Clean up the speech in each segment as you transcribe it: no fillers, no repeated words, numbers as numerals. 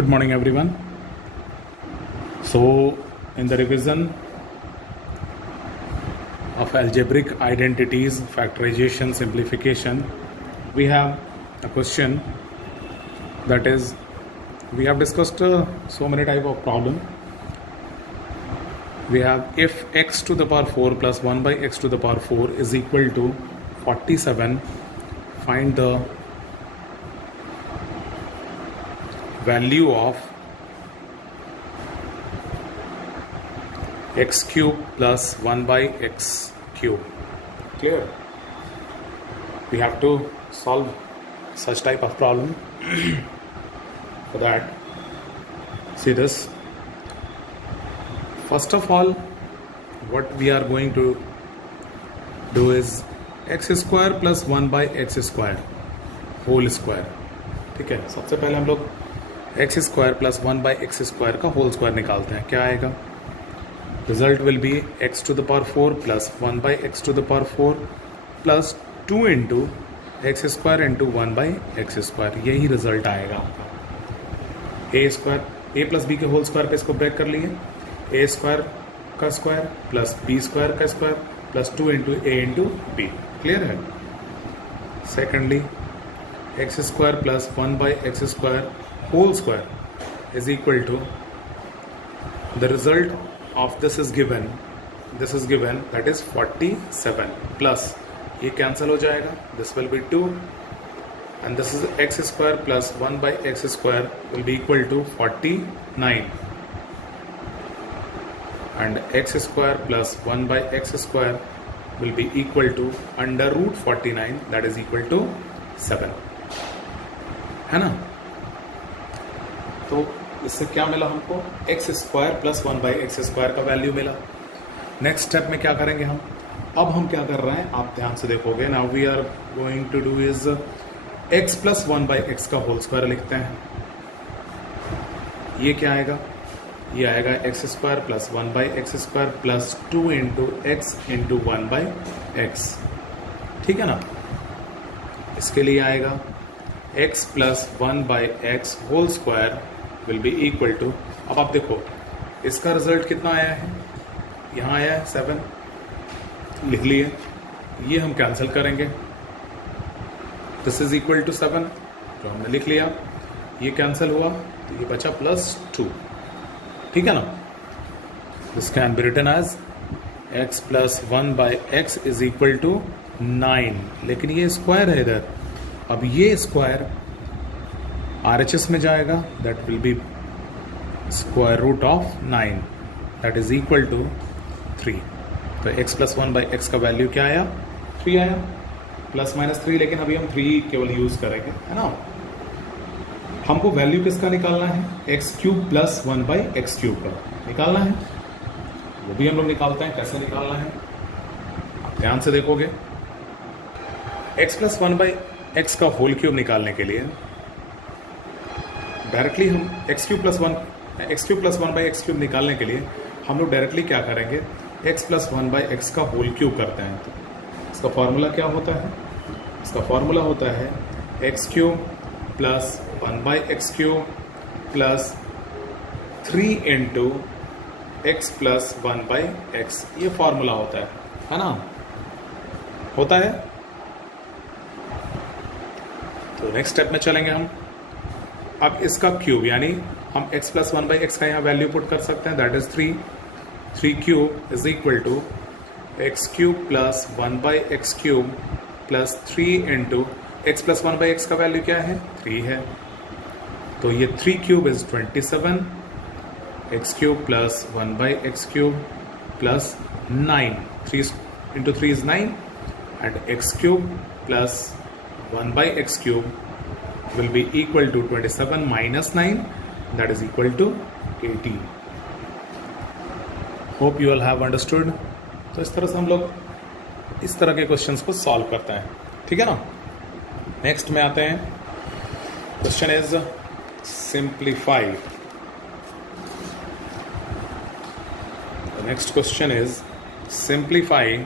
Good morning, everyone. So, in the revision of algebraic identities, factorization, simplification, we have a question that is, we have discussed so many type of problem. We have if x to the power 4 plus 1 by x to the power 4 is equal to 47, find the value of x cube plus 1 by x cube. Clear? We have to solve such type of problem. For that, see this. First of all, what we are going to do is x square plus 1 by x square whole square. ठीक है, सबसे पहले हम लोग x square plus 1 by x square का whole square निकालते हैं. क्या आएगा? Result will be x to the power 4 plus 1 by x to the power 4 plus 2 into x square into 1 by x square. यही रिजल्ट आएगा आपका. A square a plus b के whole square पे इसको ब्रेक कर लिए. ए स्क्वायर का square plus B square का स्क्वायर प्लस 2 इंटू ए इंटू बी. क्लियर है? Secondly x square plus 1 by x square whole square is equal to the result of this is given that is 47 plus ये cancel हो जाएगा, this will be 2 and this is x square plus 1 by x square will be equal to 49 and x square plus 1 by x square will be equal to under root 49 that is equal to 7. है ना? तो इससे क्या मिला हमको? X square plus 1 by x square का value मिला. Next step में क्या करेंगे हम? अब हम क्या कर रहे हैं आप ध्यान से देखोगे. Now we are going to do is x plus 1 by x का होल स्क्वायर लिखते हैं. ये क्या आएगा? ये आएगा x square plus 1 by x square plus 2 into x into 1 by x. ठीक है ना? इसके लिए आएगा x plus 1 by x whole square will be equal to. अब आप देखो इसका रिजल्ट कितना आया है. यहाँ आया है 7. लिख लिए. ये हम कैंसिल करेंगे. दिस इज इक्वल टू 7 जो हमने लिख लिया. ये कैंसिल हुआ तो ये बचा प्लस 2. ठीक है ना? This can be written as x plus 1 by x is equal to 9. लेकिन ये स्क्वायर है इधर. अब ये स्क्वायर RHS में जाएगा. That will be square root of 9 that is equal to 3. तो x प्लस 1 बाई एक्स का वैल्यू क्या आया? 3 आया. प्लस माइनस 3, लेकिन अभी हम 3 केवल यूज करेंगे, है ना? हमको वैल्यू किसका निकालना है? X cube plus 1 by x cube का निकालना है. वो भी हम लोग निकालते हैं. कैसे निकालना है आप ध्यान से देखोगे. x प्लस 1 बाई एक्स का होल क्यूब निकालने के लिए डायरेक्टली हम x cube plus 1 by x cube निकालने के लिए हम लोग डायरेक्टली क्या करेंगे? x प्लस 1 बाई एक्स का होल क्यूब करते हैं. तो इसका फॉर्मूला क्या होता है? इसका फॉर्मूला होता है x cube plus 1 by x cube plus 3 into x plus 1 by x. ये फॉर्मूला होता है ना? होता है. तो नेक्स्ट स्टेप में चलेंगे हम. अब इसका क्यूब यानी हम x प्लस 1 बाई एक्स का यहाँ वैल्यू पुट कर सकते हैं. That is 3 cube is equal to x cube plus 1 by x cube plus 3 into x plus 1 by x का वैल्यू क्या है? 3 है. तो ये 3 cube is 27. X cube plus 1 by x cube plus 9. 3 into 3 is 9 and x cube plus 1 by x cube will be equal to 27 minus 9 that is equal to 18. Hope you all have understood. तो इस तरह से हम लोग इस तरह के questions को सॉल्व करते हैं. ठीक है ना? नेक्स्ट में आते हैं. Question is simplify. Next question is simplify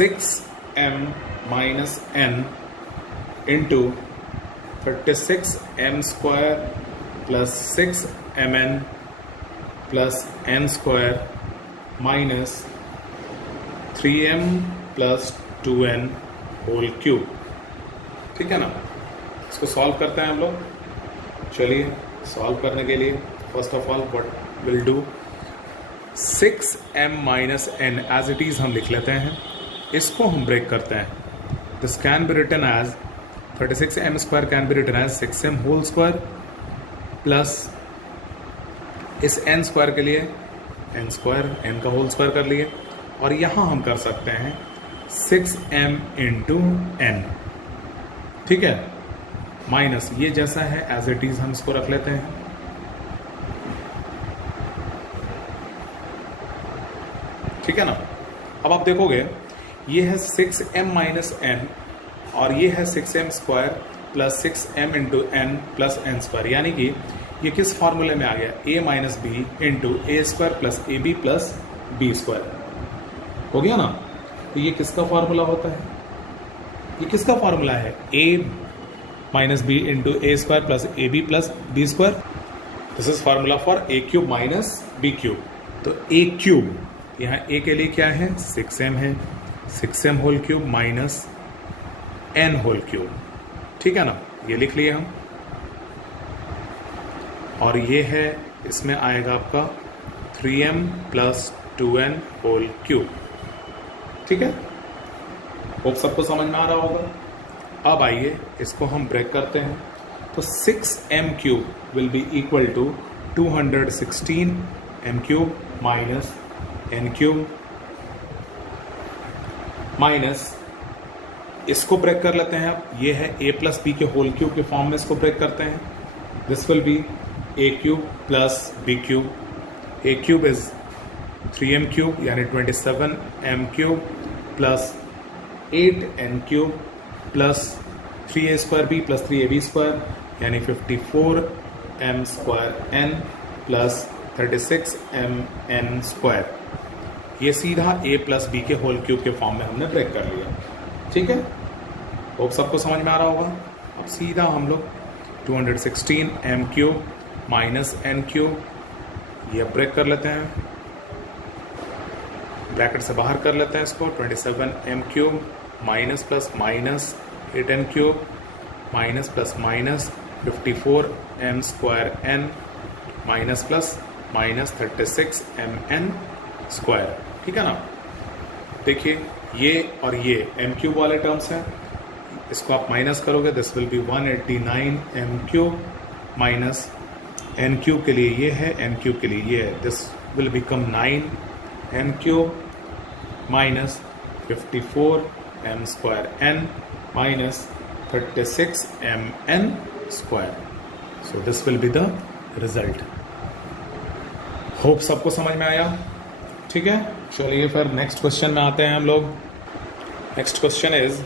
6 m minus n into 36m square plus 6mn plus n square minus 3m plus 2n whole cube. ठीक है ना, इसको सॉल्व करते हैं हम लोग। चलिए सॉल्व करने के लिए first of all what will do, 6m minus n as it is हम लिख लेते हैं, इसको हम ब्रेक करते हैं। This can be written as 36m square can be written as 6m whole square plus इस n स्क्वायर के लिए n स्क्वायर, n का होल स्क्वायर कर लिए, और यहाँ हम कर सकते हैं 6m इंटू n। ठीक है, माइनस ये जैसा है एज इट इज हम इसको रख लेते हैं। ठीक है ना, अब आप देखोगे ये है 6m माइनस n और ये है 6m square plus 6m into n plus n square, यानी कि ये किस फॉर्मूले में आ गया, a minus B into A square plus a b plus B square हो गया ना। तो ये किसका फॉर्मूला होता है, ये किसका फॉर्मूला है, a minus B into A square plus a b plus B square. This is formula for a cube minus b cube. तो ए क्यूब यहाँ a के लिए क्या है, 6m है, 6m whole cube minus n whole cube. ठीक है ना, ये लिख लिए हम, और ये है इसमें आएगा आपका 3m plus 2n whole cube. ठीक है, होप सबको समझ में आ रहा होगा। अब आइए इसको हम ब्रेक करते हैं। तो 6m cube will be equal to 216m cube minus n cube minus, इसको ब्रेक कर लेते हैं। अब ये है a प्लस बी के होल क्यूब के फॉर्म में इसको ब्रेक करते हैं। This will be a cube plus b cube, a cube is 3m cube यानी 27m cube plus 8n cube plus 3a square b plus 3ab square यानी 54m square n plus 36mn square. ये सीधा a plus b के whole cube के form में हमने break कर लिया। ठीक है, होप सबको समझ में आ रहा होगा। अब सीधा हम लोग 216m cube minus n cube, ये ब्रेक कर लेते हैं, ब्रैकेट से बाहर कर लेते हैं इसको। 27m cube minus plus minus 8n cube minus plus minus 54m square n minus plus minus 36mn square. ठीक है ना, देखिए ये और ये m क्यूब वाले टर्म्स हैं, इसको आप माइनस करोगे, this will B 189m cube minus n cube के लिए ये है, n क्यूब के लिए ये है, this will become 9n cube minus 54m square n minus 36mn square. So this will be the result. Hope सबको समझ में आया। ठीक है, चलिए फिर नेक्स्ट क्वेश्चन में आते हैं हम लोग। Next question is,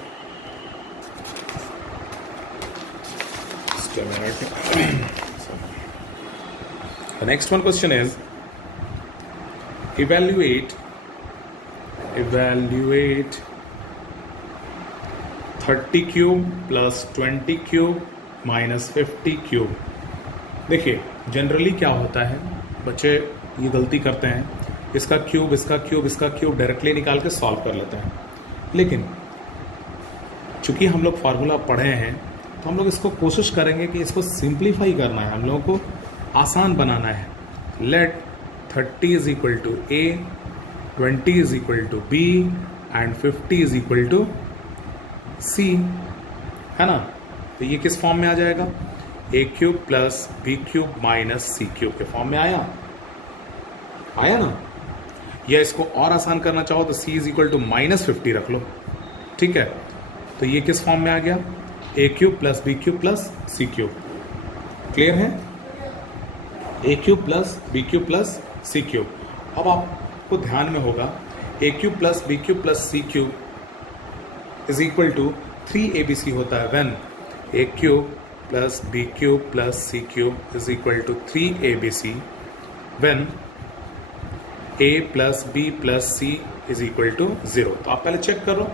the next one question is, evaluate 30 cube plus 20 cube minus 50 cube. देखिए जनरली क्या होता है, बच्चे ये गलती करते हैं, इसका क्यूब इसका क्यूब इसका क्यूब डायरेक्टली निकाल के सॉल्व कर लेते हैं। लेकिन चूंकि हम लोग फार्मूला पढ़े हैं तो हम लोग इसको कोशिश करेंगे कि इसको सिंप्लीफाई करना है, हम लोगों को आसान बनाना है। Let 30 is equal to a, 20 is equal to b and 50 is equal to c, है ना। तो ये किस फॉर्म में आ जाएगा, a cube plus b cube minus c cube के फॉर्म में आया ना। या इसको और आसान करना चाहो तो c is equal to minus 50 रख लो। ठीक है, तो ये किस फॉर्म में आ गया, a cube plus b cube plus c cube. Clear है, a cube plus b cube plus c cube. अब आपको ध्यान में होगा a cube plus b cube plus c cube is equal to 3abc होता है when a cube plus b cube plus c cube is equal to 3abc when a plus b plus c is equal to 0। तो आप पहले check करो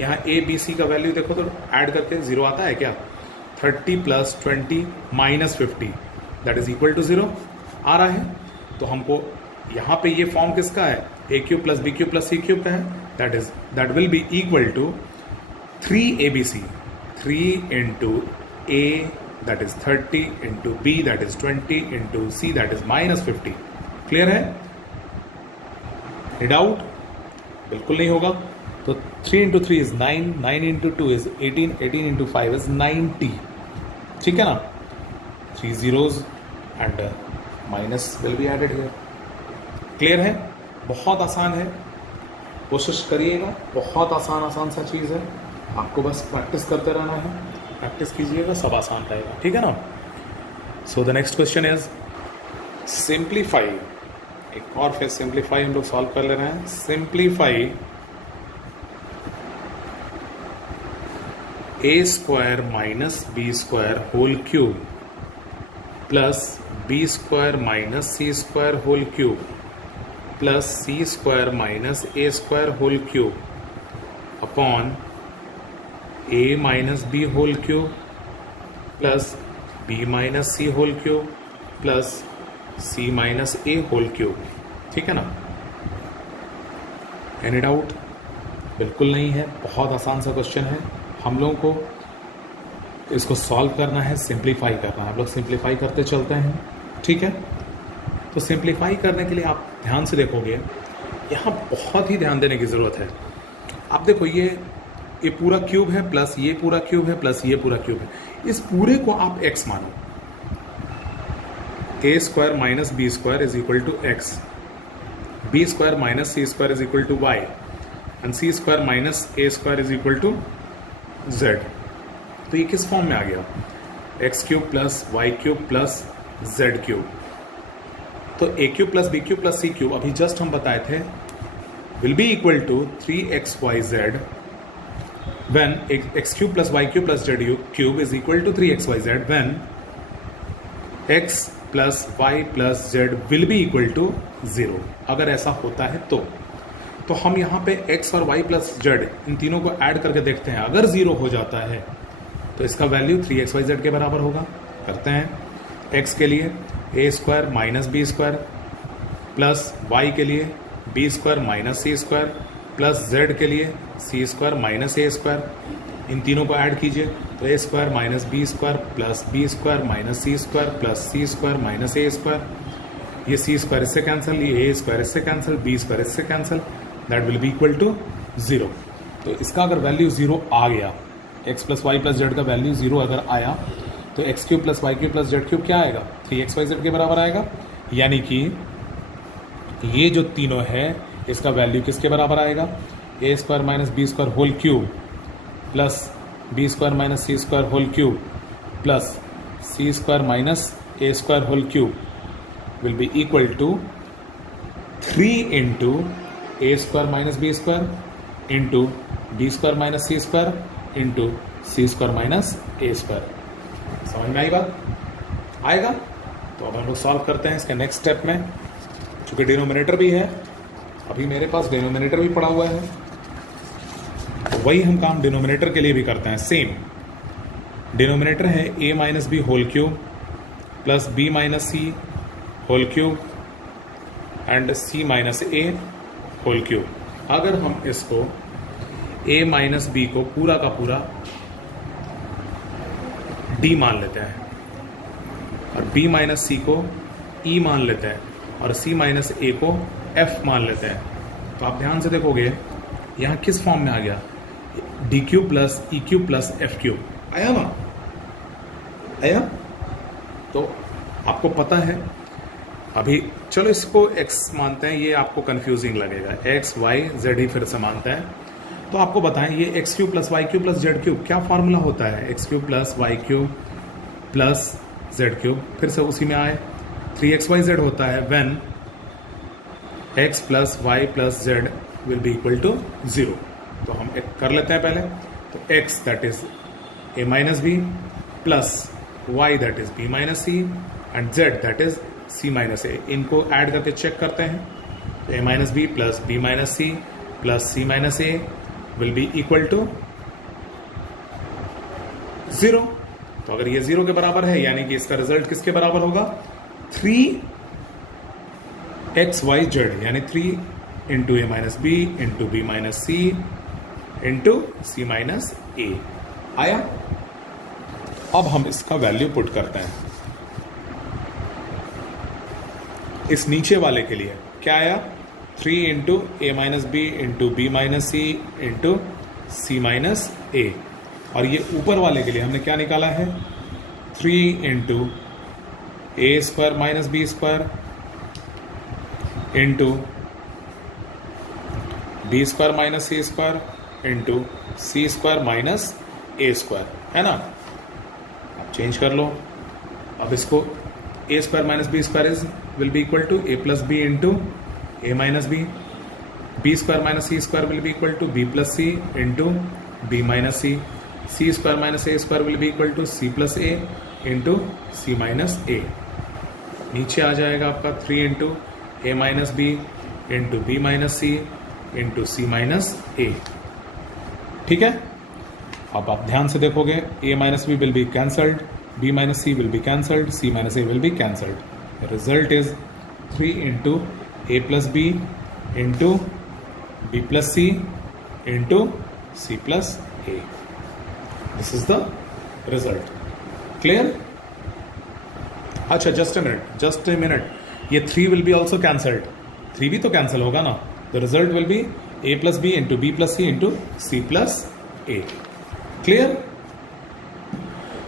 यहाँ A B C का value देखो तो ऐड करके 0 आता है क्या? 30 plus 20 minus 50 that is equal to 0 आ रहा है। तो हमको यहाँ पे ये फॉर्म किसका है? A cube plus B cube plus C cube का है। That will be equal to 3abc, 3 into A that is 30 into B that is 20 into C that is minus 50। Clear है? डाउट? बिल्कुल नहीं होगा। तो 3 into 3 is 9, 9 into 2 is 18, 18 into 5 is 90। ठीक है ना? 3 zeros and minus will be added here. Clear है? बहुत आसान है, कोशिश करिएगा। बहुत आसान सा चीज़ है, आपको बस प्रैक्टिस करते रहना है। प्रैक्टिस कीजिएगा, सब आसान रहेगा। ठीक है ना? So the next question is simplify. एक और फिर सिंप्लीफाई हम लोग सॉल्व कर ले रहे हैं। Simplify A square minus B square whole cube plus B square minus C square whole cube plus C square minus A square whole cube upon A minus B whole cube plus B minus C whole cube plus C minus A whole cube. ठीक है ना? Any doubt? बिल्कुल नहीं है, बहुत आसान सा question है। हम लोगों को इसको सॉल्व करना है, सिंप्लीफाई करना है। हम लोग सिंप्लीफाई करते चलते हैं। ठीक है? तो सिंप्लीफाई करने के लिए आप ध्यान से देखोगे, यहाँ बहुत ही ध्यान देने की ज़रूरत है। आप देखो, ये पूरा क्यूब है प्लस ये पूरा क्यूब है प्लस ये पूरा क्यूब है। इस पूरे को आप x मानो। A square minus B square is equal to X, B square minus C square is equal to Y and C square minus A square is equal to Z. तो ये किस फॉर्म में आ गया? X cube plus Y cube plus Z cube. तो ए cube plus B cube plus C cube अभी just हम बताए थे will be equal to 3xyz when x cube plus y cube plus z cube is equal to 3xyz when x plus y plus z will be equal to 0। अगर ऐसा होता है तो हम यहाँ पे x और y plus z इन तीनों को ऐड करके देखते हैं। अगर 0 हो जाता है तो इसका वैल्यू 3xyz के बराबर होगा। करते हैं। x के लिए ए square minus B square plus Y के लिए B square minus C square plus Z के लिए C square minus A square. इन तीनों को ऐड कीजिए तो A square minus B square plus B square minus C square plus C square minus A square. ये सी स्क्वायर इससे cancel, ये ए स्क्वायर इससे कैंसिल, बी स्क्वायर इससे cancel, that will be equal to 0। तो इसका अगर value 0 आ गया, x plus y plus z का वैल्यू 0 अगर आया तो x cube plus Y cube plus Z cube क्या आएगा? 3xyz के बराबर आएगा। यानी कि ये जो तीनों है इसका वैल्यू किसके बराबर आएगा? A square minus B square whole cube plus B square minus C square whole cube plus C square minus A square whole cube will be equal to 3 into A square minus B square into B square minus C square into C square minus A square. समझ में आई बात? आएगा? तो अब हम लोग solve करते हैं इसके नेक्स्ट स्टेप में। चूंकि डिनोमिनेटर भी है, अभी मेरे पास डिनोमिनेटर भी पड़ा हुआ है, तो वही हम काम डिनोमिनेटर के लिए भी करते हैं। सेम डिनोमिनेटर है A minus B whole cube plus B minus C whole cube and C minus A whole cube. अगर हम इसको ए माइनस बी को पूरा का पूरा डी मान लेते हैं और बी माइनस सी को ई मान लेते हैं और सी माइनस ए को एफ मान लेते हैं, तो आप ध्यान से देखोगे यहाँ किस फॉर्म में आ गया? D cube plus E cube plus F cube आया ना? आया? तो आपको पता है। अभी चलो इसको x मानते हैं, ये आपको कंफ्यूजिंग लगेगा। x y z ही फिर से मानते हैं। तो आपको बताएं ये x cube plus Y cube plus Z cube क्या फार्मूला होता है? X cube plus Y cube plus Z cube, फिर से उसी में आए 3xyz होता है when x plus y plus z will be equal to 0। तो हम एक कर लेते हैं पहले। तो x that is a minus B plus y that is b minus C and z that is c minus A. इनको ऐड करके चेक करते हैं। तो a minus B plus B minus C plus C minus A will be equal to 0। तो अगर ये 0 के बराबर है यानी कि इसका रिजल्ट किसके बराबर होगा, 3xyz, यानी 3 into A minus B into B minus C into C minus A आया। अब हम इसका वैल्यू पुट करते हैं। इस नीचे वाले के लिए क्या आया, 3 into A minus B into B minus C into C minus A. और ये ऊपर वाले के लिए हमने क्या निकाला है, 3 into A square minus B square into B square minus C square into C square minus A square, है ना। अब चेंज कर लो। अब इसको A square minus B square is will be equal to A plus B into A minus B square minus C square will be equal to B plus C into B minus C square minus A square will be equal to C plus A into C minus A. नीचे आ जाएगा आपका 3 into A minus B into B minus C into C minus A. ठीक है। अब आप ध्यान से देखोगे, A minus B will be cancelled, B minus C will be cancelled, C minus A will be cancelled. Result is 3 into A plus B into B plus C into C plus A. This is the result. Clear? अच्छा, just a minute, ये 3 will be also cancelled, 3 भी तो cancel होगा ना। The result will be A plus B into B plus C into C plus A. Clear?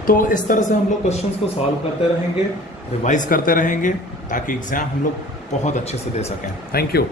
तो इस तरह से हम लोग क्वेश्चंस को सॉल्व करते रहेंगे, रिवाइज करते रहेंगे, ताकि एग्जाम हम लोग बहुत अच्छे से दे सकें। Thank you.